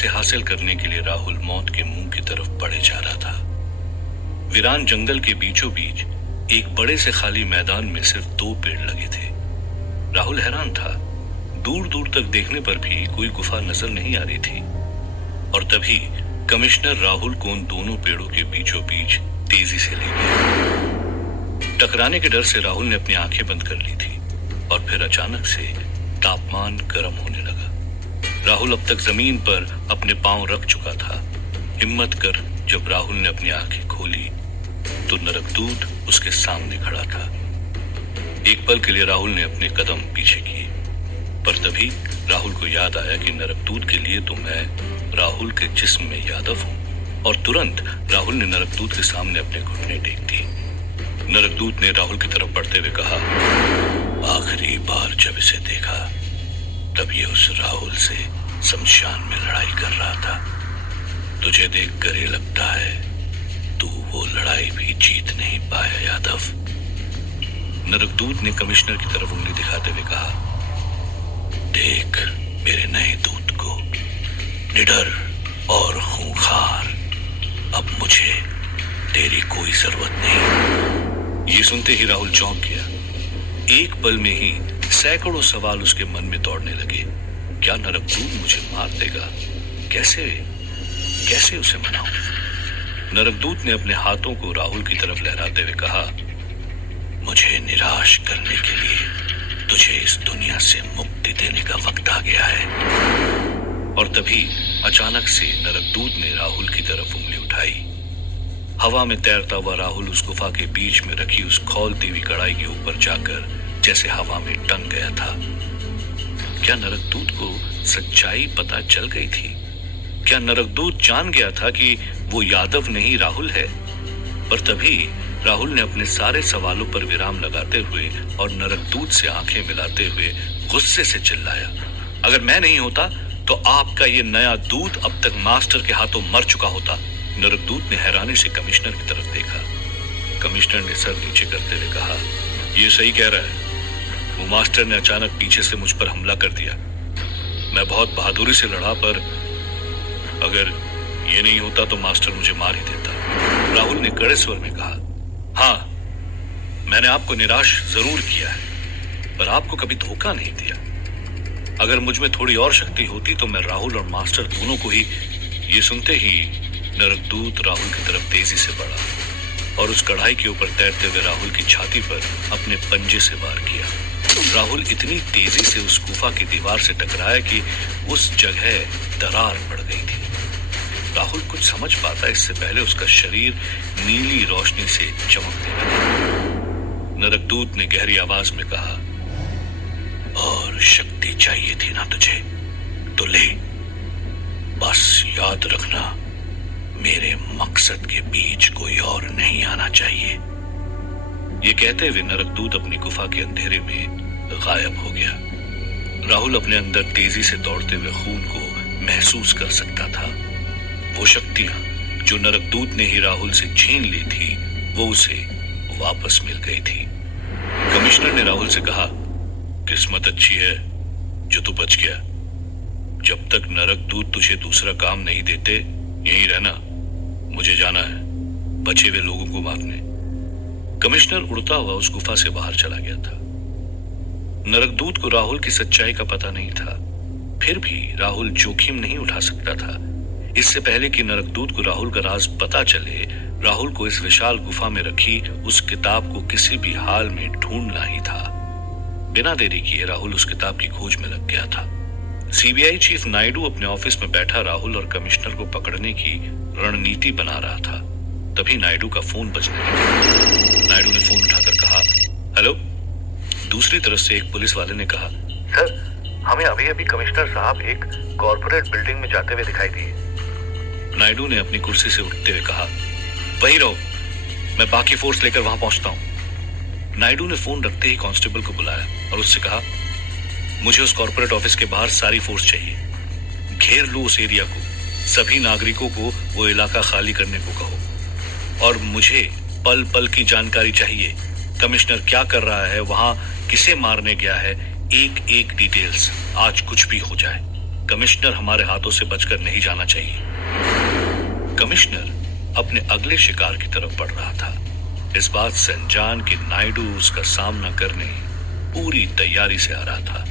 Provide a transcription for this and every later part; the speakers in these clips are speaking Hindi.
जिसे हासिल करने के लिए राहुल मौत के मुंह की तरफ बढ़े जा रहा था। वीरान जंगल के बीचों बीच एक बड़े से खाली मैदान में सिर्फ 2 पेड़ लगे थे। राहुल हैरान था, दूर दूर तक देखने पर भी कोई गुफा नजर नहीं आ रही थी। और तभी कमिश्नर राहुल को उन दोनों पेड़ों के बीचों बीच तेजी से ले गया। टकराने के डर से राहुल ने अपनी आंखें बंद कर ली थी और फिर अचानक से तापमान गर्म होने लगा। राहुल अब तक जमीन पर अपने पांव रख चुका था। हिम्मत कर जब राहुल ने अपनी आंखें खोली तो नरकदूत उसके सामने खड़ा था। एक पल के लिए राहुल ने अपने कदम पीछे किए, पर तभी राहुल को याद आया कि नरकदूत के लिए तो मैं राहुल के जिस्म में यादव हूं। और तुरंत राहुल ने नरकदूत के सामने अपने घुटने टेक दिए। नरकदूत ने राहुल की तरफ बढ़ते हुए कहा, आखिरी बार जब इसे देखा तब ये उस राहुल से शमशान में लड़ाई कर रहा था। तुझे देखकर ये लगता है तू वो लड़ाई भी जीत नहीं पाया यादव। नरकदूत ने कमिश्नर की तरफ उंगली दिखाते हुए कहा, देख मेरे नए दूत को, निडर और खूंखार। अब मुझे तेरी कोई जरूरत नहीं। ये सुनते ही राहुल चौंक गया। एक पल में ही सैकड़ों सवाल उसके मन में दौड़ने लगे। क्या नरकदूत मुझे मार देगा? कैसे उसे मनाऊं? नरकदूत ने अपने हाथों को राहुल की तरफ लहराते हुए कहा, मुझे निराश करने के लिए तुझे इस दुनिया से मुक्ति देने का वक्त आ गया है। और तभी अचानक से नरकदूत ने राहुल की तरफ उंगली उठाई। हवा में तैरता हुआ राहुल उस गुफा के बीच में रखी उस खौलती हुई कड़ाई के ऊपर जाकर जैसे हवा में टंग गया था। क्या नरकदूत को सच्चाई पता चल गई थी? क्या नरकदूत जान गया था कि वो यादव नहीं राहुल है? पर तभी राहुल ने अपने सारे सवालों पर विराम लगाते हुए और नरकदूत से आंखें मिलाते हुए गुस्से से चिल्लाया, अगर मैं नहीं होता तो आपका ये नया दूत अब तक मास्टर के हाथों मर चुका होता। नरकदूत ने हैरानी से कमिश्नर की तरफ देखा। कमिश्नर ने सर नीचे करते हुए कहा, ये सही कह रहा है। वो मास्टर ने अचानक पीछे से मुझ पर हमला कर दिया। मैं बहुत बहादुरी से लड़ा, पर अगर ये नहीं होता तो मास्टर मुझे मार ही देता। राहुल ने कड़े स्वर में कहा, हाँ, मैंने आपको निराश जरूर किया है, पर आपको कभी धोखा नहीं दिया। अगर मुझ में थोड़ी और शक्ति होती तो मैं राहुल और मास्टर दोनों को ही। ये सुनते ही नरकदूत राहुल की तरफ तेजी से बढ़ा और उस कढ़ाई के ऊपर तैरते हुए राहुल की छाती पर अपने पंजे से वार किया। राहुल इतनी तेजी से उस गुफा की दीवार से टकराया कि उस जगह दरार पड़ गई थी। राहुल कुछ समझ पाता इससे पहले उसका शरीर नीली रोशनी से चमकने लगा। नरकदूत ने गहरी आवाज में कहा, और शक्ति चाहिए थी ना तुझे, तो ले, बस याद रखना मेरे मकसद के बीच कोई और नहीं आना चाहिए। ये कहते हुए नरकदूत अपनी गुफा के अंधेरे में गायब हो गया। राहुल अपने अंदर तेजी से दौड़ते हुए खून को महसूस कर सकता था। वो शक्तियां जो नरकदूत ने ही राहुल से छीन ली थी, वो उसे वापस मिल गई थी। कमिश्नर ने राहुल से कहा, किस्मत अच्छी है जो तू बच गया। जब तक नरकदूत तुझे दूसरा काम नहीं देते, यहीं रहना। मुझे जाना है बचे हुए लोगों को मारने। कमिश्नर उड़ता हुआ उस गुफा से बाहर चला गया था। नरकदूत को राहुल की सच्चाई का पता नहीं था, फिर भी राहुल जोखिम नहीं उठा सकता था। इससे पहले कि नरकदूत को राहुल का राज पता चले, राहुल को इस विशाल गुफा में रखी उस किताब को किसी भी हाल में ढूंढना ही था। बिना देरी किए राहुल उस किताब की खोज में लग गया था। सीबीआई चीफ नायडू अपने ऑफिस में बैठा राहुल और कमिश्नर को पकड़ने की रणनीति बना रहा था। तभी नायडू का फोन बजने लगा। नायडू ने फोन उठाकर कहा, हेलो। दूसरी तरफ से एक पुलिस वाले ने कहा, सर, हमें अभी अभी कमिश्नर साहब एक कॉर्पोरेट बिल्डिंग में जाते हुए दिखाई दिए। नायडू ने अपनी कुर्सी से उठते हुए कहा, वहीं रहो, मैं बाकी फोर्स लेकर वहां पहुंचता हूं। नायडू ने फोन रखते ही कांस्टेबल को बुलाया और उससे कहा, मुझे उस कॉर्पोरेट ऑफिस के बाहर सारी फोर्स चाहिए। घेर लो उस एरिया को, सभी नागरिकों को वो इलाका खाली करने को कहो और मुझे पल पल की जानकारी चाहिए। कमिश्नर क्या कर रहा है, वहां किसे मारने गया है, एक एक डिटेल्स, आज कुछ भी हो जाए। कमिश्नर हमारे हाथों से बचकर नहीं जाना चाहिए। कमिश्नर अपने अगले शिकार की तरफ बढ़ रहा था, इस बात से अनजान कि नायडू उसका सामना करने पूरी तैयारी से आ रहा था।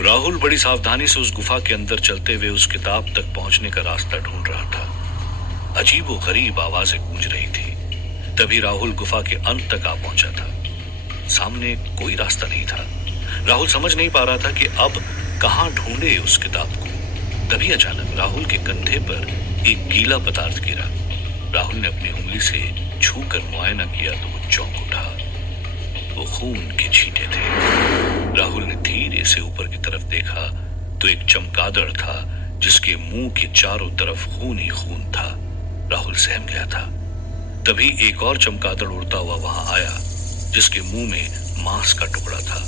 राहुल बड़ी सावधानी से उस गुफा के अंदर चलते हुए उस किताब तक पहुंचने का रास्ता ढूंढ रहा था। अजीबोगरीब आवाजें गूंज रही थी। तभी राहुल गुफा के अंत तक आ पहुंचा था। सामने कोई रास्ता नहीं था। राहुल समझ नहीं पा रहा था कि अब कहां ढूंढे उस किताब को। तभी अचानक राहुल के कंधे पर एक गीला पदार्थ गिरा। राहुल ने अपनी उंगली से छूकर मुआयना किया तो वो चौंक उठा। वो खून के छींटे थे। राहुल ने धीरे से ऊपर की तरफ देखा तो एक चमगादड़ था जिसके मुंह के चारों तरफ खून ही खून था। राहुल सहम गया था। तभी एक और चमगादड़ उड़ता हुआ वहां आया जिसके मुंह में मांस का टुकड़ा था।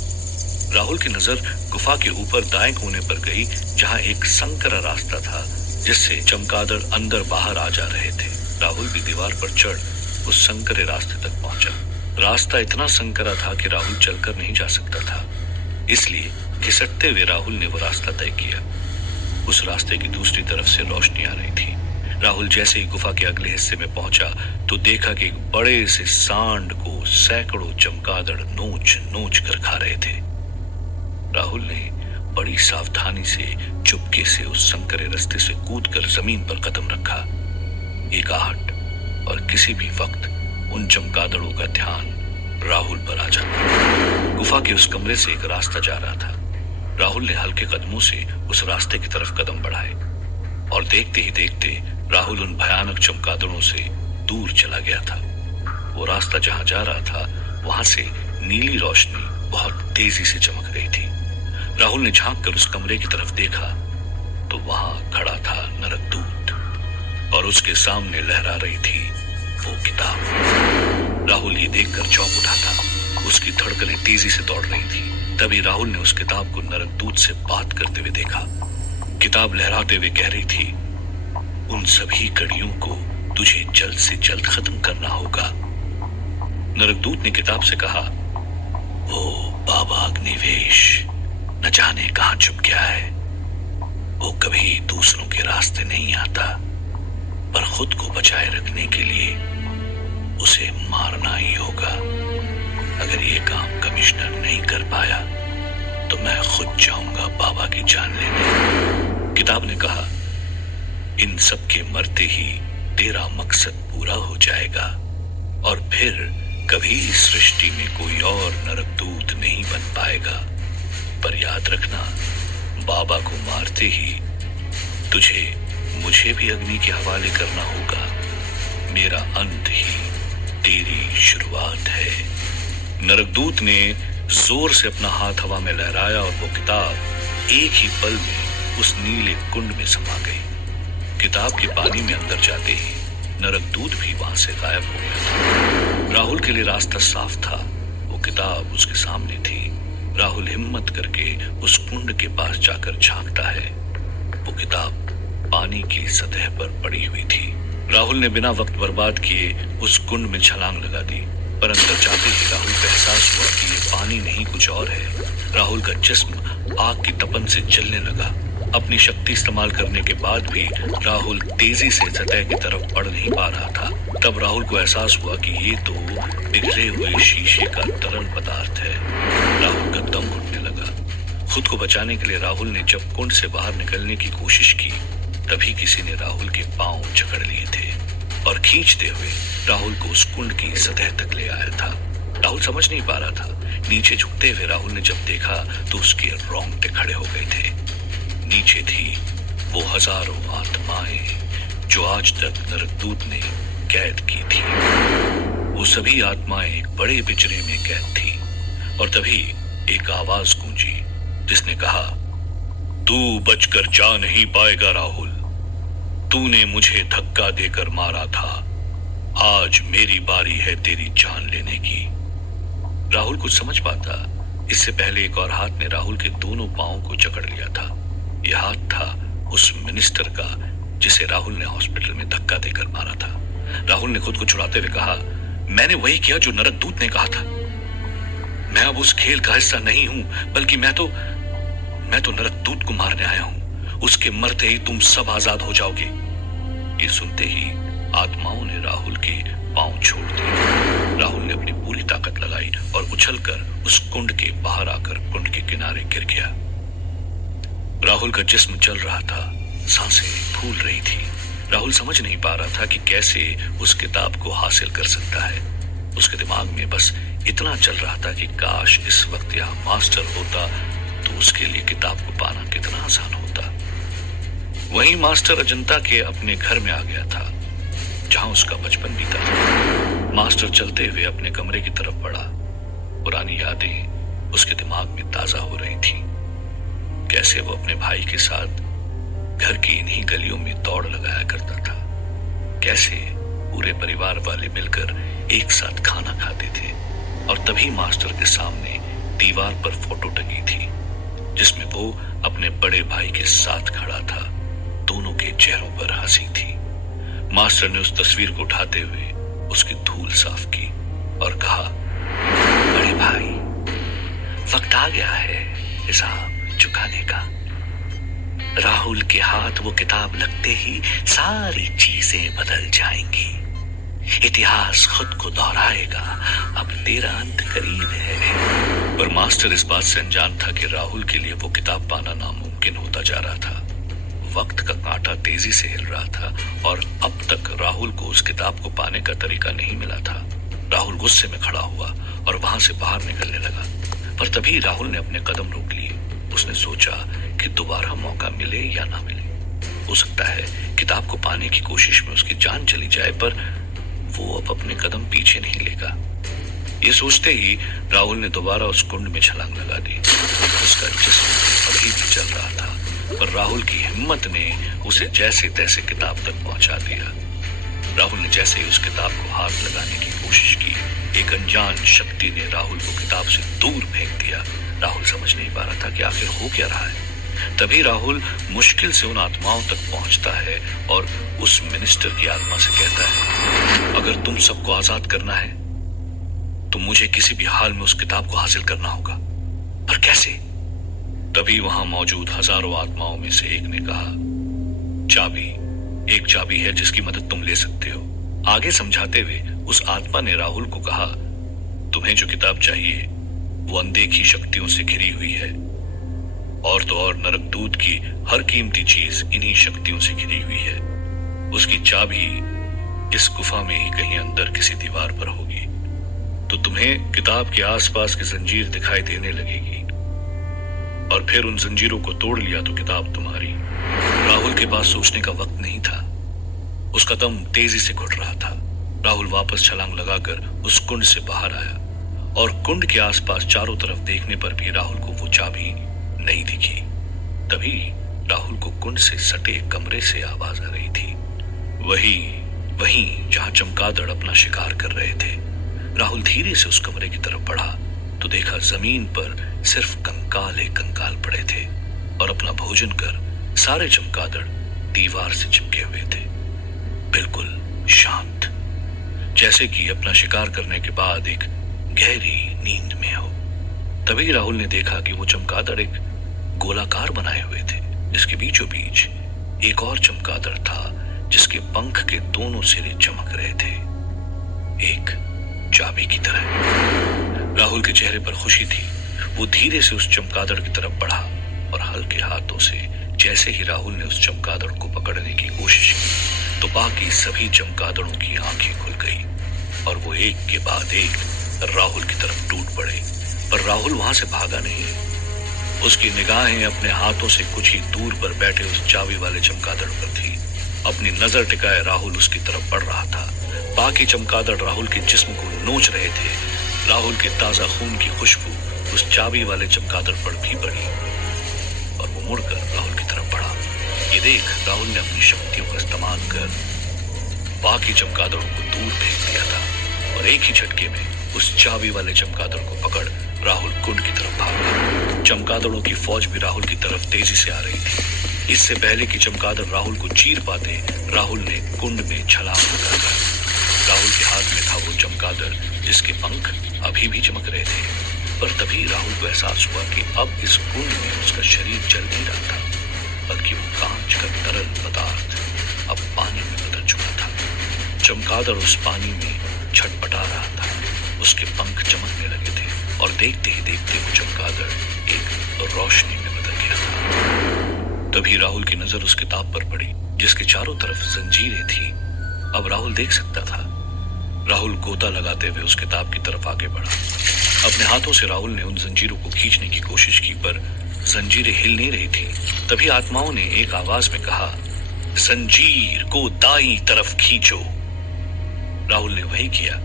राहुल की नजर गुफा के ऊपर दाएं कोने पर गई जहां एक संकरा रास्ता था जिससे चमगादड़ अंदर बाहर आ जा रहे थे। राहुल भी दीवार पर चढ़ उस संकरे रास्ते तक पहुंचा। रास्ता इतना संकरा था कि राहुल चलकर नहीं जा सकता था, इसलिए घिसटते हुए राहुल ने वो रास्ता तय किया। उस रास्ते की दूसरी तरफ से रोशनी आ रही थी। राहुल जैसे ही गुफा के अगले हिस्से में पहुंचा तो देखा कि एक बड़े से सांड को सैकड़ों चमगादड़ नोच नोच कर खा रहे थे। राहुल ने बड़ी सावधानी से चुपके से उस संकरे रास्ते से कूदकर जमीन पर कदम रखा। एक आहट और किसी भी वक्त उन चमगादड़ों का ध्यान राहुल पर आ जाता। गुफा के उस कमरे से एक रास्ता जा रहा था। राहुल ने हल्के कदमों से उस रास्ते की तरफ कदम बढ़ाए और देखते ही देखते राहुल उन भयानक चमगादड़ों से दूर चला गया था। वो रास्ता जहां जा रहा था वहां से नीली रोशनी बहुत तेजी से चमक रही थी। राहुल ने झांक कर उस कमरे की तरफ देखा तो वहां खड़ा था नरकदूत और उसके सामने लहरा रही थी वो किताब। राहुल ये देखकर चौंक उठा था। उसकी धड़कनें तेजी से दौड़ रही थी। तभी राहुल ने उस किताब को नरकदूत से बात करते हुए देखा। किताब लहराते हुए कह रही थी, उन सभी कड़ियों को तुझे जल्द से जल्द खत्म करना होगा। नरकदूत ने किताब से कहा, वो बाबा अग्निवेश न जाने कहां छुप गया है। वो कभी दूसरों के रास्ते नहीं आता, पर खुद को बचाए रखने के लिए उसे मारना ही होगा। अगर ये काम कमिश्नर नहीं कर पाया तो मैं खुद जाऊंगा बाबा की जान लेने। किताब ने कहा, इन सब के मरते ही तेरा मकसद पूरा हो जाएगा और फिर कभी इस सृष्टि में कोई और नरकदूत नहीं बन पाएगा। पर याद रखना, बाबा को मारते ही तुझे मुझे भी अग्नि के हवाले करना होगा। मेरा अंत ही तेरी शुरुआत है। नरकदूत ने जोर से अपना हाथ हवा में लहराया और वो किताब एक ही पल में उस नीले कुंड में समा गई। किताब के पानी में अंदर जाते ही नरकदूत भी वहां से गायब हो गया था। राहुल के लिए रास्ता साफ था। वो किताब उसके सामने थी। राहुल हिम्मत करके उस कुंड के पास जाकर झांकता है। वो किताब पानी की सतह पर पड़ी हुई थी। राहुल ने बिना वक्त बर्बाद किए उस कुंड में छलांग लगा दी, पर अंदर जाते ही राहुल को एहसास हुआ कि ये पानी नहीं कुछ और है। राहुल का जिस्म आग की तपन से जलने लगा। अपनी शक्ति इस्तेमाल करने के बाद भी राहुल तेजी से सतह की तरफ बढ़ नहीं पा रहा था। तब राहुल को एहसास हुआ कि ये तो बिखरे हुए शीशे का तरल पदार्थ है। राहुल का दम घुटने लगा। खुद को बचाने के लिए राहुल ने जब कुंड से बाहर निकलने की कोशिश की, तभी किसी ने राहुल के पांव जकड़ लिए थे और खींचते हुए राहुल को उस कुंड की सतह तक ले आया था। राहुल समझ नहीं पा रहा था। नीचे झुकते हुए राहुल ने जब देखा तो उसके रोंगटे खड़े हो गए थे। नीचे थी वो हजारों आत्माएं जो आज तक नरकदूत ने कैद की थी। वो सभी आत्माएं एक बड़े पिंजरे में कैद थी और तभी एक आवाज गूंजी जिसने कहा, तू बचकर जा नहीं पाएगा राहुल। तूने मुझे धक्का देकर मारा था। आज मेरी बारी है तेरी जान लेने की। राहुल कुछ समझ पाता इससे पहले एक और हाथ ने राहुल के दोनों पांवों को जकड़ लिया था। यह हाथ था उस मिनिस्टर का जिसे राहुल ने हॉस्पिटल में धक्का देकर मारा था। राहुल ने खुद को छुड़ाते हुए कहा, मैंने वही किया जो नरकदूत ने कहा था। मैं अब उस खेल का हिस्सा नहीं हूं, बल्कि मैं तो नरकदूत को मारने आया हूं। उसके मरते ही तुम सब आजाद हो जाओगे। ये सुनते ही आत्माओं ने राहुल के पांव छोड़ दिए। राहुल ने अपनी पूरी ताकत लगाई और उछलकर उस कुंड के बाहर आकर कुंड के किनारे गिर गया। राहुल का जिस्म जल रहा था, सांसें फूल रही थी। राहुल समझ नहीं पा रहा था कि कैसे उस किताब को हासिल कर सकता है। उसके दिमाग में बस इतना चल रहा था कि काश इस वक्त यहाँ मास्टर होता तो उसके लिए किताब को पाना कितना आसान होता। वहीं मास्टर अजंता के अपने घर में आ गया था, जहां उसका बचपन बीता था। मास्टर चलते हुए अपने कमरे की तरफ बढ़ा। पुरानी यादें उसके दिमाग में ताजा हो रही थी। कैसे वो अपने भाई के साथ घर की इन्हीं गलियों में दौड़ लगाया करता था। कैसे पूरे परिवार वाले मिलकर एक साथ खाना खाते थे और तभी मास्टर के सामने दीवार पर फोटो टंगी थी, जिसमें वो अपने बड़े भाई के साथ खड़ा था। दोनों के चेहरों पर हंसी थी। मास्टर ने उस तस्वीर को उठाते हुए उसकी धूल साफ की और कहा, बड़े भाई, वक्त आ गया है हिसाब चुकाने का। राहुल के हाथ वो किताब लगते ही सारी चीजें बदल जाएंगी। इतिहास खुद को दोहराएगा। अब तेरा अंत करीब है। पर मास्टर इस बात से अनजान था कि राहुल के लिए वो किताब पाना नामुमकिन होता जा रहा था। वक्त का कांटा तेजी से हिल रहा था और अब तक राहुल को उस किताब को पाने का तरीका नहीं मिला था। राहुल गुस्से में खड़ा हुआ और वहां से बाहर निकलने लगा, पर तभी राहुल ने अपने कदम रोक लिए। उसने सोचा कि दोबारा मौका मिले या ना मिले, हो सकता है किताब को पाने की कोशिश में उसकी जान चली जाए, पर वो अब अपने कदम पीछे नहीं लेगा। ये सोचते ही राहुल ने दोबारा उस कुंड में छलांग लगा दी। उसका जिस्म अभी भी चल रहा था, पर राहुल की हिम्मत ने उसे जैसे तैसे किताब तक पहुंचा दिया। राहुल ने जैसे ही उस किताब को हाथ लगाने की कोशिश की, एक अनजान शक्ति ने राहुल को किताब से दूर फेंक दिया। राहुल समझ नहीं पा रहा था कि आखिर हो क्या रहा है। तभी राहुल मुश्किल से उन आत्माओं तक पहुंचता है और उस मिनिस्टर की आत्मा से कहता है, अगर तुम सबको आजाद करना है तो मुझे किसी भी हाल में उस किताब को हासिल करना होगा। पर कैसे? तभी वहां मौजूद हजारों आत्माओं में से एक ने कहा, चाबी, एक चाबी है जिसकी मदद तुम ले सकते हो। आगे समझाते हुए उस आत्मा ने राहुल को कहा, तुम्हें जो किताब चाहिए वो अनदेखी शक्तियों से घिरी हुई है, और तो और नरकदूत की हर कीमती चीज इन्हीं शक्तियों से घिरी हुई है। उसकी चाबी इस गुफा में ही कहीं अंदर किसी दीवार पर होगी, तो तुम्हें किताब के आसपास की जंजीर दिखाई देने लगेगी, और फिर उन जंजीरों को तोड़ लिया तो किताब तुम्हारी। राहुल के पास सोचने का वक्त नहीं था। उसका दम तेजी से घुट रहा था। राहुल वापस छलांग लगाकर उस कुंड से बाहर आया, और कुंड के आसपास चारों तरफ देखने पर भी राहुल को वो चाबी नहीं दिखी। तभी राहुल को कुंड से सटे कमरे से आवाज आ रही थी, वहीं जहां चमगादड़ अपना शिकार कर रहे थे। राहुल धीरे से उस कमरे की तरफ बढ़ा तो देखा जमीन पर सिर्फ कंकाल ही कंकाल पड़े थे, और अपना भोजन कर सारे चमगादड़ दीवार से चिपके हुए थे, बिल्कुल शांत, जैसे कि अपना शिकार करने के बाद एक गहरी नींद में हो। तभी राहुल ने देखा कि वो चमगादड़ एक गोलाकार बनाए हुए थे, जिसके बीचों बीच एक और चमगादड़ था जिसके पंख के दोनों सिरे चमक रहे थे, एक चाबी की तरह। राहुल के चेहरे पर खुशी थी। वो धीरे से उस चमगादड़ की तरफ बढ़ा और हल्के हाथों से जैसे ही राहुल ने उस चमगादड़ को पकड़ने की कोशिश की तो बाकी सभी चमगादड़ों की आंखें खुल गई और वो एक के बाद एक राहुल की तरफ टूट पड़े। पर राहुल वहां से भागा नहीं। उसकी निगाहें अपने हाथों से कुछ ही दूर पर बैठे उस चाबी वाले चमगादड़ पर थी। अपनी नजर टिकाए राहुल उसकी तरफ बढ़ रहा था। बाकी चमगादड़ राहुल के जिस्म को नोच रहे थे। राहुल के ताजा खून की खुशबू उस चाबी वाले चमगादड़ पर भी पड़ी और वो मुड़कर राहुल की तरफ बढ़ा। ये देख राहुल ने अपनी शक्तियों का इस्तेमाल कर बाकी चमगादड़ों को दूर फेंक दिया था और एक ही झटके में उस चाबी वाले चमगादड़ को पकड़ राहुल कुंड की तरफ भागा। चमगादड़ों की फौज भी राहुल की तरफ तेजी से आ रही थी। इससे पहले कि चमगादड़ राहुल को चीर पाते, राहुल ने कुंड में छलांग लगा दी। राहुल के हाथ में था वो चमगादड़ जिसके पंख अभी भी चमक रहे थे। पर तभी राहुल को एहसास हुआ कि अब इस कुंड में उसका शरीर जल नहीं रहा था। बल्कि वो कांच का तरल पदार्थ अब पानी में बदल चुका था। चमगादड़ उस पानी में छटपटा रहा था। उसके पंख चमकने लगे थे और देखते ही देखते वो चमगादड़ एक रोशनी में बदल गया था। तभी राहुल की नजर उस किताब पर पड़ी जिसके चारों तरफ जंजीरें थी। अब राहुल देख सकता था। राहुल गोता लगाते हुए उस किताब की तरफ आगे बढ़ा। अपने हाथों से राहुल ने उन जंजीरों को खींचने की कोशिश की, पर जंजीरें हिल नहीं रही थी। तभी आत्माओं ने एक आवाज में कहा, जंजीर को दाईं तरफ खींचो। राहुल ने वही किया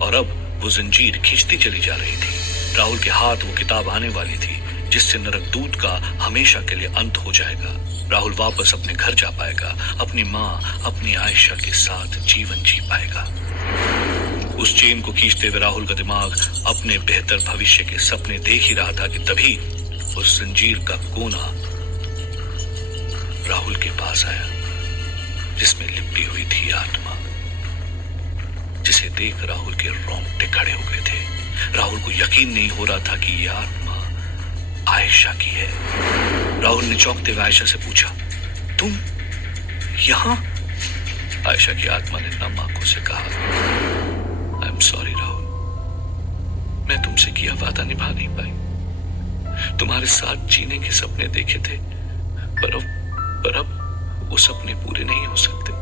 और अब वो जंजीर खींचती चली जा रही थी। राहुल के हाथ वो किताब आने वाली थी जिससे नरकदूत का हमेशा के लिए अंत हो जाएगा। राहुल वापस अपने घर जा पाएगा, अपनी माँ, अपनी आयशा के साथ जीवन जी पाएगा। उस चेन को खींचते हुए राहुल का दिमाग अपने बेहतर भविष्य के सपने देख ही रहा था कि तभी उस जंजीर का कोना राहुल के पास आया जिसमें लिपटी हुई थी आत्मा, जिसे देख राहुल के रोंगटे खड़े हो गए थे। राहुल को यकीन नहीं हो रहा था कि यह आत्मा आयशा की है। राहुल ने चौंकते हुए आयशा से पूछा, तुम यहां? आयशा की आत्मा ने नम आंखों से कहा, आई एम सॉरी राहुल, मैं तुमसे किया वादा निभा नहीं पाई। तुम्हारे साथ जीने के सपने देखे थे, पर अब वो सपने पूरे नहीं हो सकते।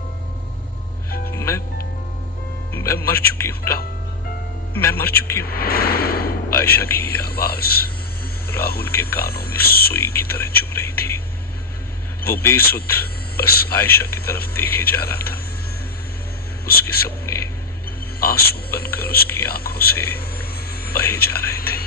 मैं मर चुकी हूं राहुल, मैं मर चुकी हूं। आयशा की यह आवाज राहुल के कानों में सुई की तरह चुभ रही थी। वो बेसुध बस आयशा की तरफ देखे जा रहा था। उसके सपने आंसू बनकर उसकी आंखों से बहे जा रहे थे।